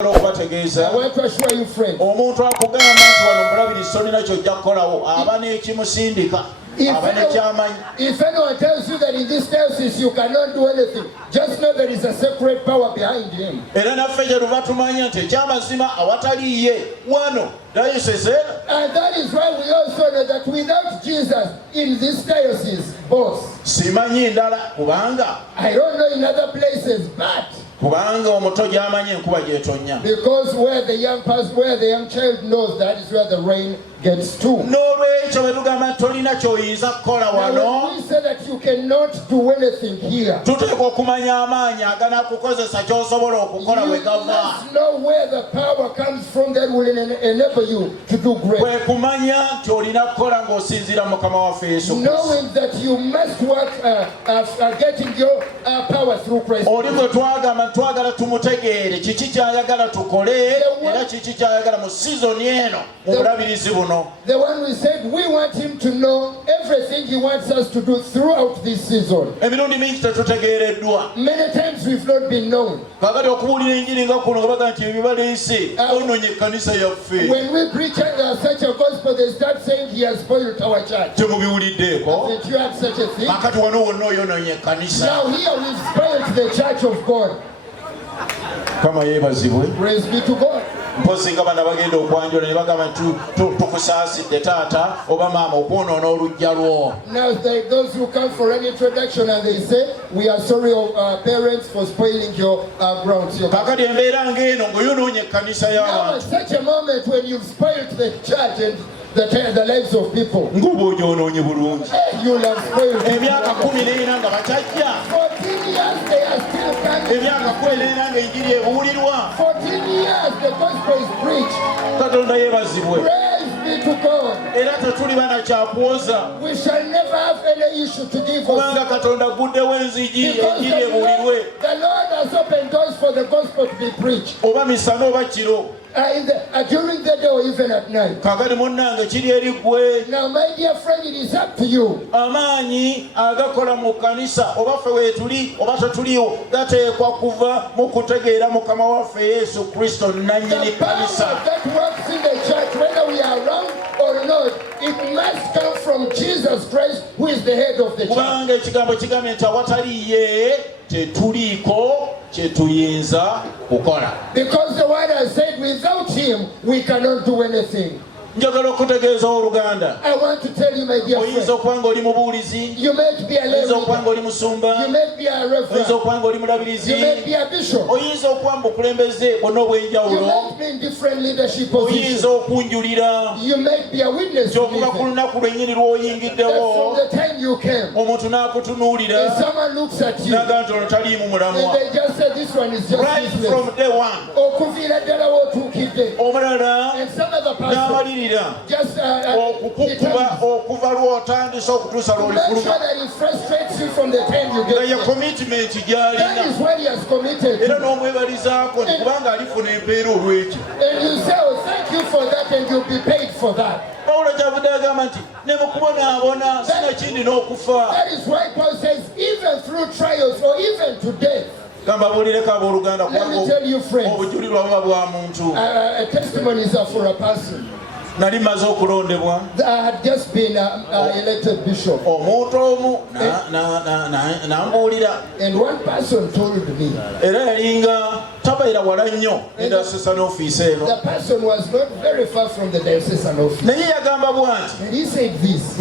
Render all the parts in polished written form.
I want to assure you, friends. If anyone tells you that in this diocese you cannot do anything, just know there is a sacred power behind him. And that is why we also know that without Jesus in this diocese, boss, I don't know in other places, but because where the young child knows, that is where the rain gets to. Now, when we say that you cannot do anything here, you must know where the power comes from that will enable you to do great. Knowing that you must work getting your power through Christ. The one we said we want him to know everything he wants us to do throughout this season. Many times we've not been known. When we preach such a gospel, they start saying he has spoiled our church. Haven't you had such a thing? Now here we've spoiled the church of God. Praise be to God. Now those who come for an introduction and they say, we are sorry parents for spoiling your grounds. Now at such a moment when you've spoiled the church and the lives of people, you have spoiled 14 years they are still coming. 14 years the gospel is preached. Praise be to God. We shall never have any issue to give us. Because the Lord has opened doors for the gospel to be preached. During the day or even at night. Now, my dear friend, it is up to you. The power that works in the church, whether we are around or not, it must come from Jesus Christ, who is the head of the church. Because the word has said, without him, we cannot do anything. I want to tell you, my dear friend, you may be a lay leader, you may be a reverend, you may be a bishop, you may be in different leadership positions, you may be a witness to that from the time you came, and someone looks at you, and they just say, this one is just right useless. From day one. And some other person just to make sure that he frustrates you from the time you get there. That is what he has committed. And you say, oh, thank you for that, and you'll be paid for that. That is why Paul says, even through trials or even to death. Let me tell you, friends, testimonies are for a person. I had just been elected bishop. And one person told me, the person was not very far from the diocesan office. And he said this,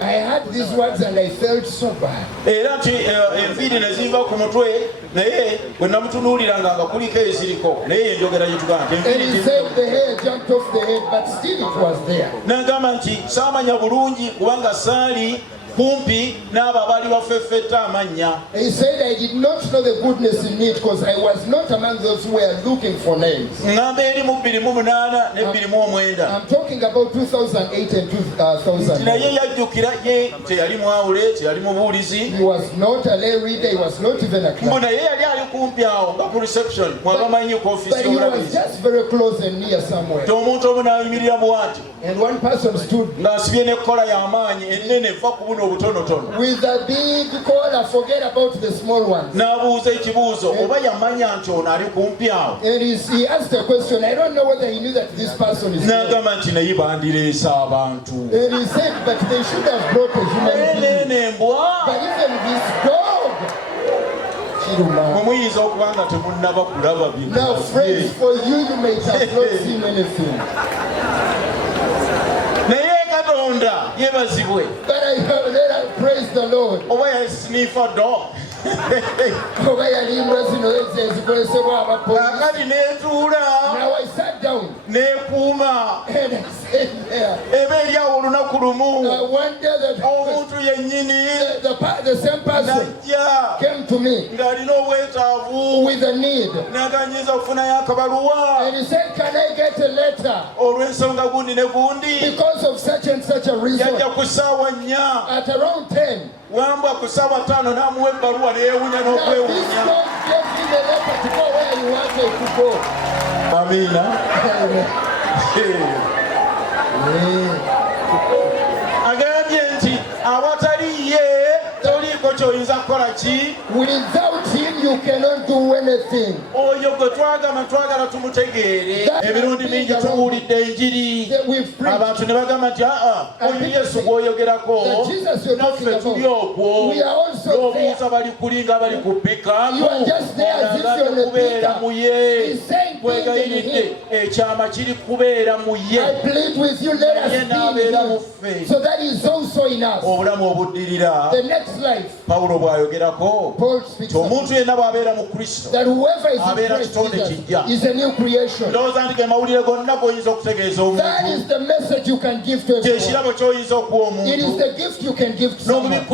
I heard these words and I felt so bad. And he said the hair jumped off the head, but still it was there. He said, I did not know the goodness in it because I was not among those who were looking for names. I'm talking about 2008 and 2009. He was not a lay reader, he was not even a clerk. But he was just very close and near somewhere. And one person stood with a big caller, forget about the small ones. And he asked a question. I don't know whether he knew that this person is dead. And he said, but they should have brought a human being. But even this dog. Now, friends, for you, you may have not seen anything. But I praise the Lord. Now I sat down and I said there. One day the same person came to me with a need. And he said, can I get a letter? Because of such and such a reason. At around 10. Now this God gave him a letter to go where he wanted to go. Without him you cannot do anything. We've preached. Jesus you're talking about. We are also there. You are just there as if you're the speaker. He's saying things in him. I plead with you, let us be in him, so that is also in us. The next life. Paul speaks that whoever is in Christ Jesus is a new creation. That is the message you can give to everyone. It is the gift you can give to someone. And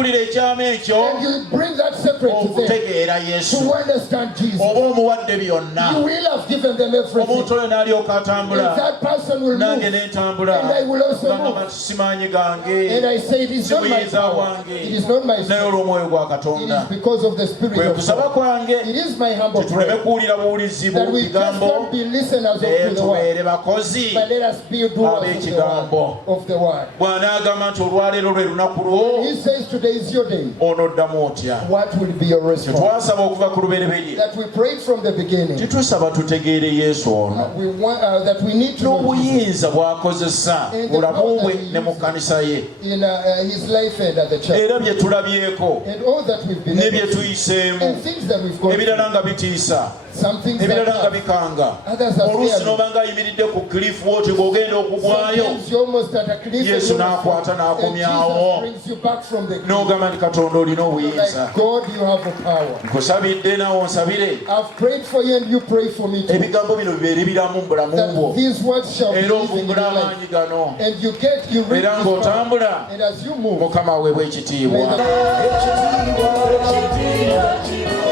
you bring that secret to them to understand Jesus. You will have given them everything. And that person will move. And I will also move. And I say it is not my power. It is not my strength. It is because of the Spirit of God. It is my humble prayer that we just not be listeners of the word, but let us be doers of the word. He says today is your day. What will be your response? That we prayed from the beginning. That we need to know Jesus and the power in his life and at the church. And all that we've been able to, and things that we've gone through. Some things that others are sometimes you're almost at a cliff and Jesus brings you back from the cliff. Like, God, you have the power. I've prayed for you and you pray for me too. That these words shall be living in your life. And you read this power. And as you move, may the